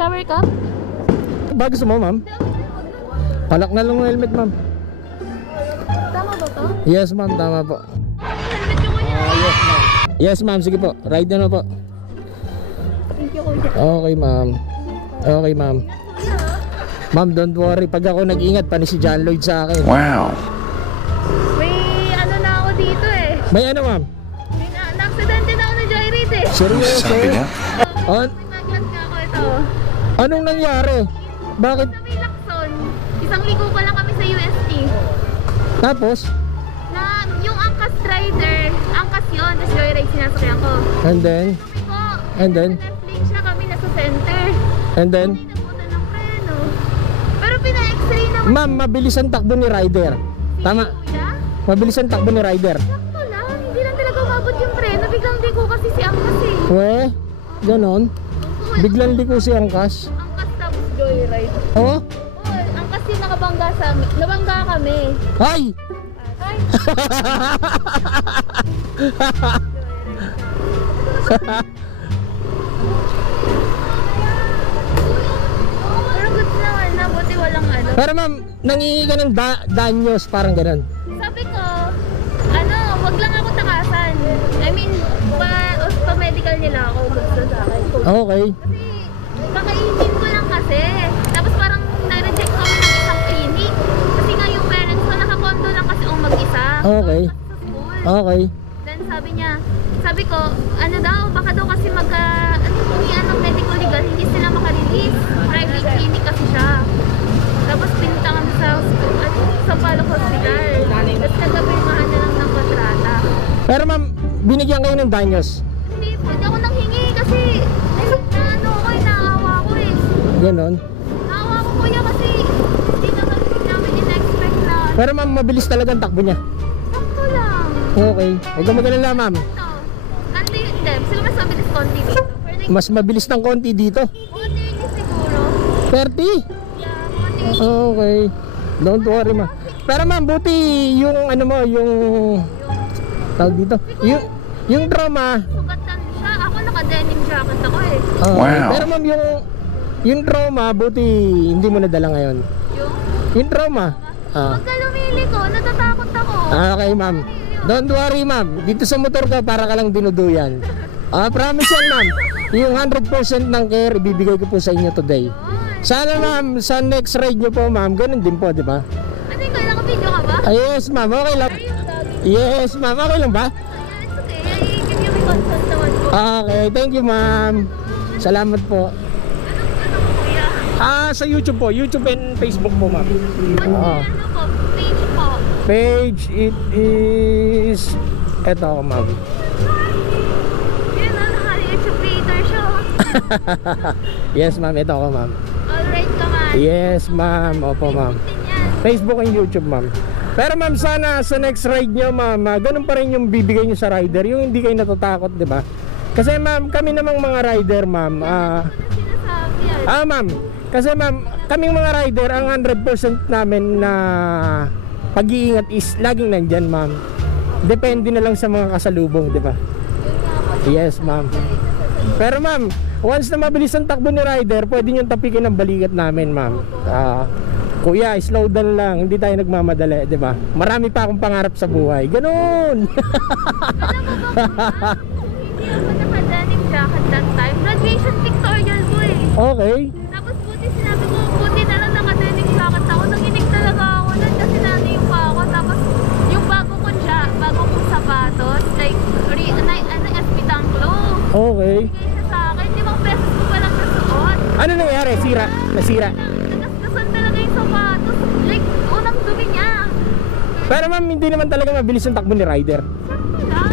Shower cap? Ba gusto mo, ma'am? Palak na lang ng helmet, ma'am. Tama ba to? Yes, ma'am. Tama po. Helmet ko kuya. Yes, ma'am. Yes, ma'am. Sige po. Ride na po. Thank you kuya. Okay, ma'am. Okay, ma'am. Ma'am, don't worry. Pag ako nag-ingat, pa ni si John Lloyd sa akin. Wow. May ano na ako dito eh. May ano, ma'am? May na-accidente na ako na joyride eh. Seryoso? Sabi niya. An Naglas nga ako ito. anong nangyari? Bakit? Sa may Lacson, isang ligo pa lang kami sa UST. Tapos? Na yung angkas rider, angkas yun, tapos joyride sinasakyan ko. And then? Sabi ko, And then? Netflix siya kami nasa center. And then? Hindi nabutan ng preno. Pero pina-x-ray naman Ma'am, mabilis ang takbo ni Ryder. Tama. kuya. Mabilis ang takbo ni Ryder. Sakto lang, hindi lang talaga umabot yung preno. Biglang di ko kasi si angkas eh. We, ganon. Biglang liko si Angkas. Angkas tapos joyride. Oh? Oo, angkas yung nakabangga sa amin. Nabangga kami. Ay! Ay, pero good naman na, buti walang ano. Pero ma'am, nangingi ka ng danyos, parang ganon. Sabi ko, ano, wag lang ako takasan. I mean, pa-medical nila ako gusto sa akin. Okay. Kasi, kakainin ko lang kasi. Tapos parang na-reject kami ng isang clinic. Kasi nga yung parents ko, nakakondo lang kasi ang mag-isa. Okay. Sa school. Okay. Then sabi niya, sabi ko, ano daw, baka daw kasi humingian ng medical legal, hindi sila makarelease. Private clinic kasi siya. Tapos pinunta kami sa school, at sa Palok Hospital. Tapos nagkapirmahan na lang ng kontrata. Pero ma'am, binigyan kayo ng danyos. Hindi, pwede ako nang hingi kasi na ano ko eh, naawa ko eh. Ganon. Naawa ko kuya kasi hindi naman namin in-expect na Pero ma'am, mabilis talaga ang takbo niya. sakto lang. Okay. Huwag ka mag-alala, ma'am. Ito, ano yun din, sila mas mabilis konti dito. Pero Mas mabilis ng konti dito. mga 30 siguro. 30? Yeah, mga 30. Okay. Don't worry, ma'am. Pero ma'am, buti yung ano mo, yung tawag dito. Yung drama. Sugatan siya. Ako naka-denim jacket ako eh. Wow. Pero ma'am, yung trauma, buti hindi mo nadala ngayon. Yung Yung trauma. pagka lumili ko, natatakot ako. Okay, ma'am. Don't worry, ma'am. Dito sa motor ka, para ka lang dinuduyan. Promise yan, ma'am. Yung 100% ng care, ibibigay ko po sa inyo today. Sana, ma'am, sa next ride nyo po, ma'am, ganun din po, di ba? Ano yung kailangan video ka ba? Yes, ma'am. Okay lang. Ayun, dami. Yes, ma'am. Okay lang ba? Yeah, it's okay. I-give you my consent naman po. Okay, thank you, ma'am. Salamat po. Ano kuya? Sa YouTube po. YouTube and Facebook po, ma'am. What's your ano po? Page po? Page, it is... Eto ako, ma'am. Yun na, naka-YouTube creator siya. Yes, ma'am. Ito ako, ma'am. Alright ka man. Yes, ma'am. Opo, ma'am. Din yan. Facebook and YouTube, ma'am. Pero ma'am, sana sa next ride nyo, ma'am, ganun pa rin yung bibigay nyo sa rider. Yung hindi kayo natatakot, di ba? Kasi ma'am, kami namang mga rider, ma'am. Ano sinasabi yan? Ma'am. Kasi ma'am, kaming mga rider, ang 100% namin na pag-iingat is laging nandyan, ma'am. Depende na lang sa mga kasalubong, di ba? Yes, ma'am. Pero ma'am, once na mabilis ang takbo ni rider, pwede nyo tapikin ang balikat namin, ma'am. Kuya, slow down lang, hindi tayo nagmamadali, di ba? Marami pa akong pangarap sa buhay. Ganun! Hindi ako naka-denim jacket that time. Graduation pictorial ko eh. Okay. Tapos buti sinabi ko, buti na lang naka-denim jacket ako. Nanginig talaga ako nun kasi nanayo pa ako. Tapos yung bago kong sapatos, like, SB Tanglo. Okay. Bigay siya sa akin, 5 pesos ko palang nasuot. Ano nangyari? Sira? Nasira? Nagasgasan talaga yung sapatos. Like, unang dumi niya. Pero ma'am, hindi naman talaga mabilis ang takbo ni rider. Sakto lang.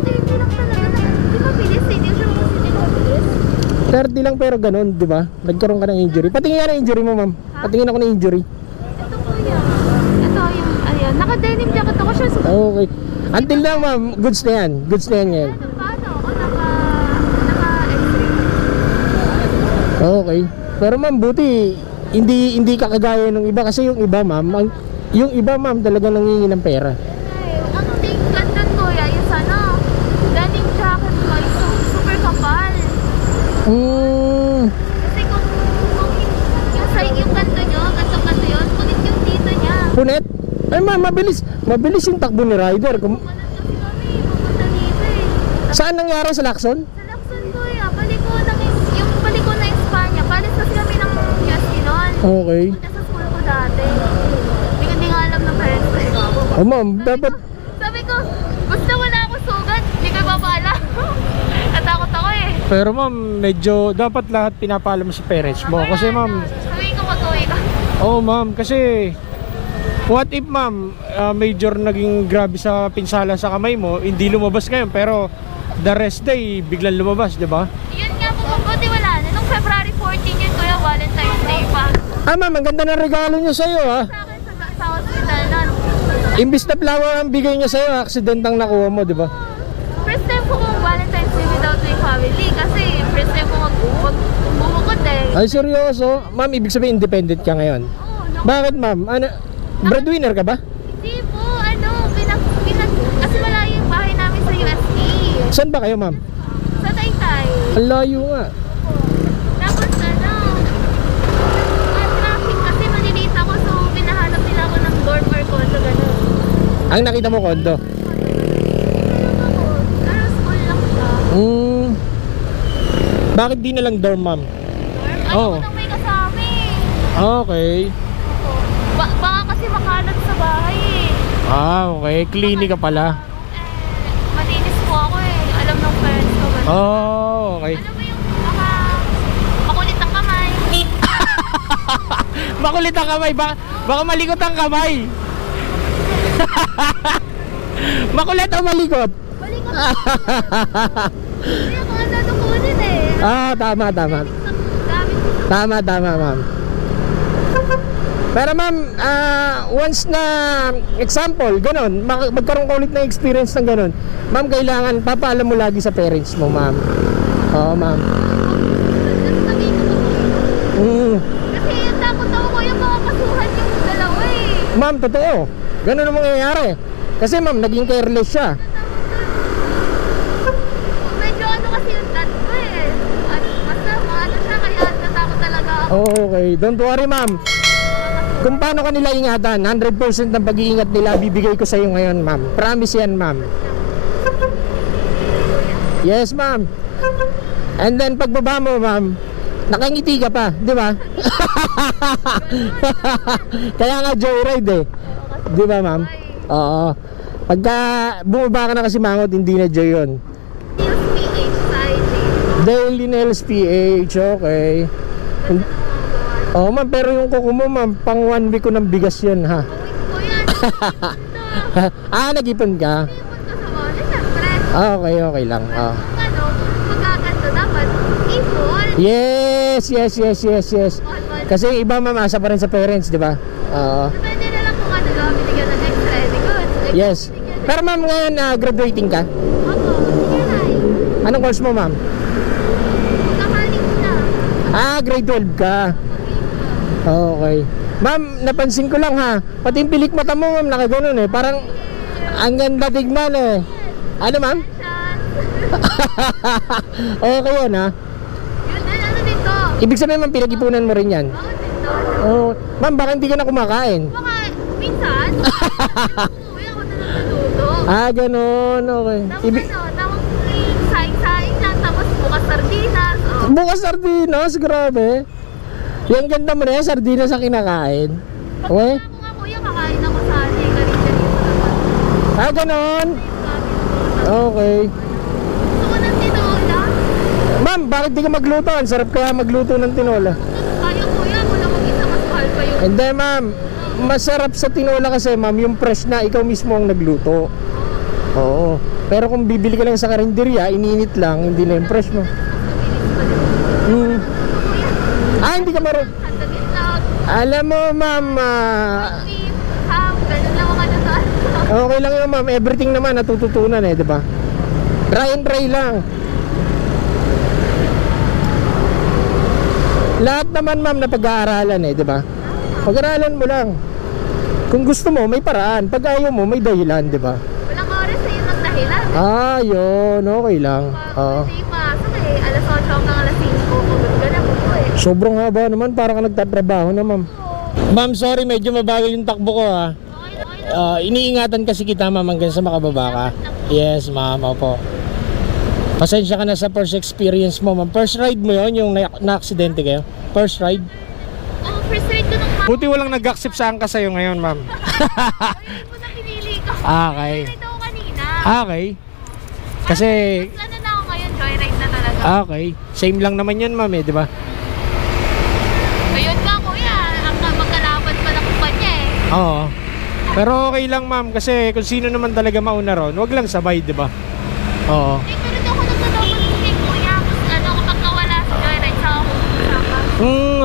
Hindi lang talaga. Di ba bilis eh? Hindi siya hindi ko bilis. 30 lang pero ganun, di ba? Nagkaroon ka ng injury. Patingin nga ng injury mo, ma'am. Patingin ako ng injury. Ito kuya. Ito yung, ayan. Naka-denim jacket ako siya. Okay. Until now, ma'am, goods na yan. Goods na yan ngayon. Paano ako naka-x-ray? Okay. Pero ma'am, buti hindi ka kagaya ng iba kasi yung iba, ma'am, yung iba, ma'am, talagang nangingi ng pera. Ang tingkat doon kuya, yung denim jacket ko, yung super kapal. Kasi kung Ay ma'am, mabilis yung takbo ni rider. Kumanan kasi kami, pupunta dito eh. Saan nangyari sa Lacson? Sa Lacson kuya, yung paliko na Espanya, palis kasi kami ng UST noon. Okay. Punta sa school ko dati. Hindi nga alam ng parents ko. Oh ma'am, dapat Sabi ko, basta wala ako sugat, hindi ko papaalam. Natakot ako eh. pero ma'am, medyo dapat lahat pinapaalam mo sa parents mo kasi ma'am. Sabihin ko mag-uwi ka. Oh ma'am, kasi what if ma'am, major naging grabe sa pinsala sa kamay mo, hindi lumabas ngayon pero the rest day biglang lumabas, 'di ba? Yun nga po, buti wala na. Nung February 14 yun kuya, Valentine's Day pa. Ah ma'am, ang ganda ng regalo niya sa iyo ha. Sa akin sa hospital nun. Imbis na flower ang bigay niya sa iyo, aksidentang nakuha mo, 'di ba? First time ko kung Valentine's Day without my family kasi first time ko bumukod eh. Ay seryoso? Ma'am, ibig sabihin independent ka ngayon. Oo, no. Bakit ma'am? Ano, breadwinner ka ba? Hindi po, kasi malayo yung bahay namin sa UST. Saan ba kayo ma'am? Sa Taytay. Ang layo nga. Tapos traffic kasi maliliit ako so pinahanap nila ako ng dorm or condo gano'n. Ang nakita mo kondo? Pero school lang siya. Bakit di na lang dorm ma'am? Dorm? Oo. Ano ko nang may kasama eh. Okay. Baka kasi makalat sa bahay eh. Okay. Klinika pala. Malinis po ako eh. Alam ng parents ko. Ganun. Oh, okay. Alam mo yung makulit ang kamay. Makulit ang kamay. Baka malikot ang kamay. Makulit o malikot? Balik ko. Kaya kung ano nakunin eh. Tama. Gamit ko. Tama ma'am. Pero ma'am, once na example, ganun, magkaroon ka ulit ng experience ng ganun, ma'am, kailangan papaalam mo lagi sa parents mo, ma'am. Oo, ma'am. Sabihin ko to. Kasi yung takot ako ko yung mga kasuhan yung dalawa eh. Ma'am, totoo. Ganun ang mangyayari. Kasi ma'am, naging careless siya. Medyo ano kasi yung dad ko eh. Basta ano siya kaya natakot talaga ako. Okay, don't worry ma'am. Kung paano kanila ingatan, 100% ng pag-iingat nila bibigay ko sa iyo ngayon, ma'am. Promise yan, ma'am. Yes, ma'am. And then pagbaba mo, ma'am, nakangiti ka pa, di ba? Kaya nga joyride eh. Di ba, ma'am? Oo. Pagka bumaba ka na kasi mangot, hindi na joy yun. News PH sa IG. Daily Nails PH, okay. Oo, ma'am, pero yung kuko mo, ma'am, pang 1 week ko ng bigas yun, ha? Nag-ipon ka? Okay lang. Magkaganto dapat ipon. Yes. Kasi yung iba, ma'am, asa pa rin sa parents, di ba? Oo. Depende na lang kung ano daw binigyan ng extra goods. Yes. Pero ma'am, ngayon, graduating ka? Opo, sige na. Anong course mo, ma'am? Kakaling na. Grade 12 ka. Okay. Ma'am, napansin ko lang ha. Pati yung pilik mata mo, ma'am, nakaganon eh. Parang ang ganda tignan eh. Ano, ma'am? Okay yan ha. Yun din, ano dito? Ibig sabihin, ma'am, pinag-ipunan mo rin yan. Bakit dito? Oh, ma'am, baka hindi ka na kumakain. Baka, minsan, umuwi ako na nagluto. Ganon. Okay. Tapos tawag saing-saing lang, tapos bukas sardinas. Bukas sardinas, grabe. Yung ganda mo na yan, sardinas ang kinakain. Pag Okay? ako nga kuya, kakain ako sa galing-galing. Ganon. Okay. Gusto ko ng tinola. Ma'am, bakit di ka magluto? Ang sarap kaya magluto ng tinola. Kaya kuya, wala mag-isa mas mahal pa yung... Hindi, ma'am. Masarap sa tinola kasi, ma'am, yung fresh na ikaw mismo ang nagluto. Oo. Pero kung bibili ka lang sa karinderya, ininit lang, hindi na yung fresh mo. Hindi ka meron. Alam mo, ma'am, Ganun lang ako nataan. okay lang yun, ma'am. Everything naman natututunan eh, di ba? Try and try lang. Lahat naman, ma'am, na pag-aaralan eh, di ba? Pag-aaralan mo lang. Kung gusto mo, may paraan. Pag ayaw mo, may dahilan, di ba? Walang oras sa yun ang dahilan. Yun. Okay lang. Oo. Kasi pasok eh. Alas 8 hanggang alas 5. Pagod ka na po eh. Sobrang haba naman, parang ka nagtatrabaho na, ma'am. Ma'am, sorry, medyo mabagal yung takbo ko, ha. Okay iniingatan kasi kita ma'am hanggang sa makababa ka. Yes ma'am, opo. Pasensya ka na sa first experience mo ma'am. First ride mo yon yung na-aksidente kayo? First ride? Oh, first ride ko nung Buti walang nag-accept saan ka sa'yo ngayon ma'am. ayun mo na pinili ko. Okay. Joyride ako kanina. Okay. Kasi, Mas ano na ako ngayon, joyride na talaga. okay. Same lang naman yun ma'am eh, di ba? Ayun nga kuya, ang magkalaban pa ng kumpanya eh. Oo. Pero okay lang ma'am kasi kung sino naman talaga mauna ron, wag lang sabay, di ba? Oo. Eh, pero di ako nagdadouble booking kuya. Kasi ano, kapag nawala sa joyride, sa ako pupunta.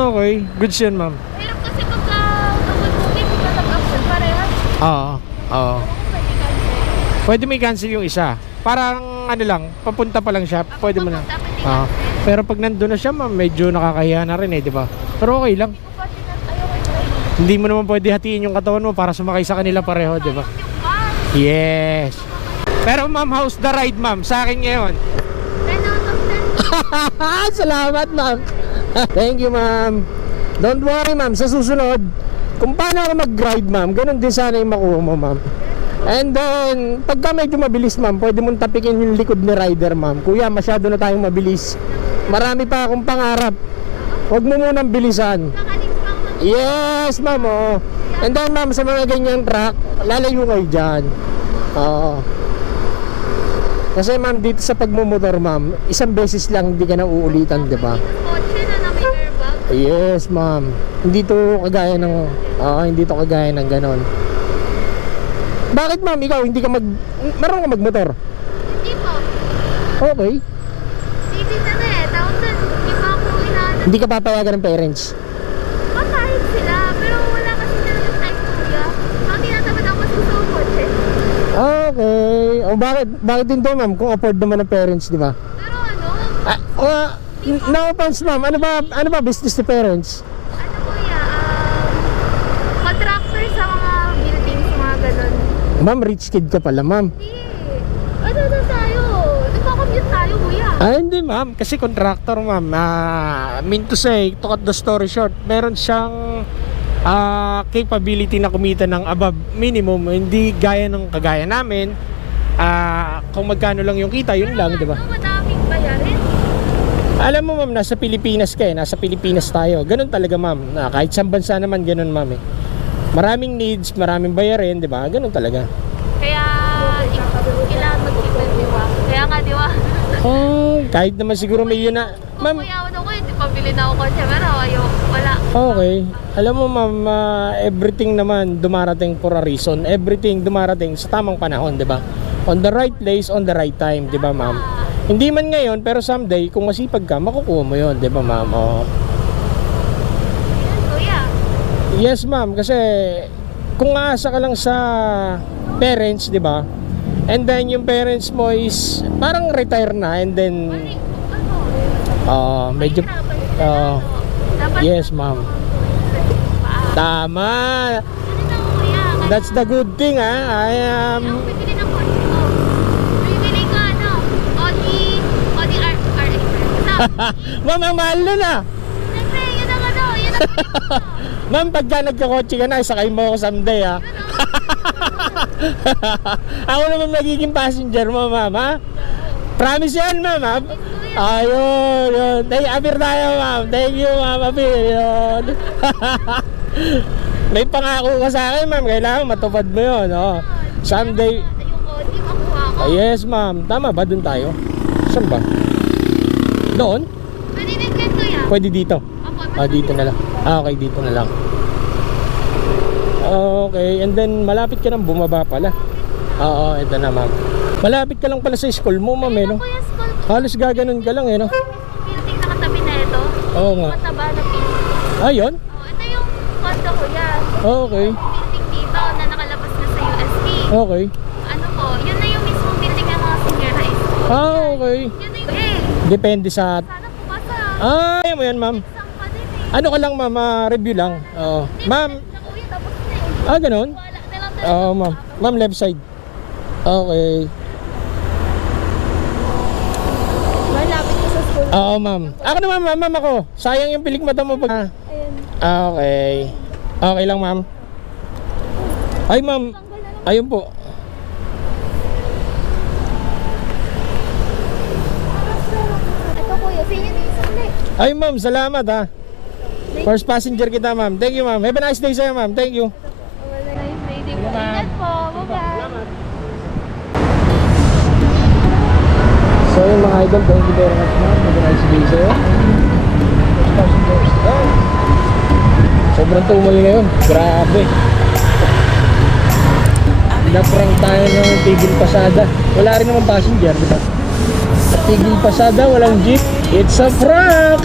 Okay. Goods yun ma'am. Hirap kasi pagka double booking, kung nag-option parehas. Oo. Oo. Ako pwede cancel. Pwede may cancel yung isa. Parang ano lang, papunta pa lang siya, pwede mo na. Dapat i-cancel. Oo. Pero pag nandun na siya ma'am, medyo nakakahiya na rin eh, di ba? Pero okay lang. Hindi ko pa ayoko i-try. Hindi mo naman pwede hatiin yung katawan mo para sumakay sa kanila pareho, di ba? Yung bus. Yes. Pero ma'am, how's the ride ma'am? Sa akin ngayon. 10 out of 10. Salamat ma'am. Thank you ma'am. Don't worry ma'am, sa susunod, kung paano ako mag-ride ma'am, ganun din sana yung makuha mo ma'am. And then, pagka medyo mabilis ma'am, pwede mong tapikin yung likod ni rider ma'am. Kuya, masyado na tayong mabilis. Marami pa akong pangarap. Huwag mo munang bilisan. Nakalinks lang ng Yes ma'am, oh. And then ma'am, sa mga ganyang truck, lalayo kayo dyan. Oo. Kasi ma'am, dito sa pagmumotor ma'am, isang beses lang hindi ka na uulitan, di ba? kotse na may airbag. Yes ma'am. Hindi to kagaya ng, hindi to kagaya ng ganon. Bakit ma'am, ikaw hindi ka marunong ka magmotor? Hindi po. Okay. Hindi na na eh. Tawag na, hindi pa ako inaano. Hindi ka papayagan ng parents? Kahit sila, pero wala kasi talaga time kuya. Ang tinatamad ako kasi sa kotse. Okay. O bakit hindi ma'am kung afford naman ng parents, di ba? Pero ano, No offense ma'am, ano ba business ni parents? ano kuya, contractor sa mga buildings, mga ganun. Ma'am, rich kid ka pala ma'am. Hindi. Ano na tayo? Nagpa-commute tayo kuya. Hindi ma'am, kasi contractor ma'am. Mean to say, to cut the story short, meron siyang capability na kumita ng above minimum, hindi gaya ng kagaya namin. Kung magkano lang yung kita, yun lang, di ba? Ano, madaming bayarin. Alam mo ma'am, nasa Pilipinas ka eh, nasa Pilipinas tayo. Ganun talaga ma'am, kahit sa bansa naman ganun ma'am eh. Maraming needs, maraming bayarin, di ba? Ganun talaga. Kaya, kailangan mag-ipon, di ba? Kaya nga, di ba? Kahit naman siguro may yun na, ma'am. Kumayawan ako, hindi pabili na ako kotse, pero wala. Okay. Alam mo ma'am, everything naman dumarating for a reason. Everything dumarating sa tamang panahon, di ba? On the right place, on the right time, di ba ma'am? Hindi man ngayon, pero someday, kung masipag ka, makukuha mo yun, di ba ma'am? Oh. Yan, kuya. Yes ma'am, kasi kung aasa ka lang sa parents, di ba? And then yung parents mo is parang retire na and then medyo Dapat yes ma'am. Tama. That's the good thing I am Ako bibili ng kotse ko. Bibili ko ano, Audi RX. Ma'am, ang mahal nun ah. Siyempre, yun ang ano, yun ang Ma'am, pagka nagkakotse ka na, isakay mo ako someday ah. Ako naman magiging passenger mo ma'am ha. Promise yan ma'am ha. Ayun, yun. Apir tayo ma'am. Thank you ma'am, apir yun. May pangako ka sa akin ma'am, kailangan matupad mo yun oh. Someday. yung Audi makuha ko. Yes ma'am, tama ba dun tayo? Saan ba? Doon? Pwede din yan, kuya. Pwede dito. Opo, Dito na lang. Okay, dito na lang. Okay, and then malapit ka nang bumaba pala. Oo, ito na ma'am. Malapit ka lang pala sa school mo ma'am eh no? kuya, school ko. Halos gaganon ka lang eh no? Building na katabi na ito. Oo nga. Mataba na building. Ayun? Oh, ito yung condo kuya. Okay. Building dito na nakalabas na sa UST. Okay. Ano po, yun na yung mismong building ng mga senior high school. Okay. Yun na yung Depende sa... sana pumasa. Ayaw mo yan ma'am. Isang pa din eh. Ano ka lang ma'am, review lang. Oo. Ma'am, Na kuya, tapos na eh. ganun? Wala na lang tayo. Oo ma'am. Ma'am, left side. Okay. Malapit ko sa school. Oo ma'am. Ako naman ma'am ako. Sayang yung pilik mata mo pag... Ayan. Okay. Okay lang ma'am. Ay ma'am, Tanggal Ayun po. Ito kuya, sa inyo na yung sandali. Ay ma'am, salamat ha. First passenger kita ma'am. Thank you ma'am. Have a nice day sa'yo ma'am. Thank you. Wala na yung lady po. Ingat po. Bye-bye. So yung mga idol, thank you very much ma'am. Have a nice day sa'yo. First passengers. Oh. Sobrang tumal ngayon. Grabe. Naprank tayo ng tigil pasada. Wala rin naman passenger, di ba? Tigil pasada, walang jeep. It's a prank!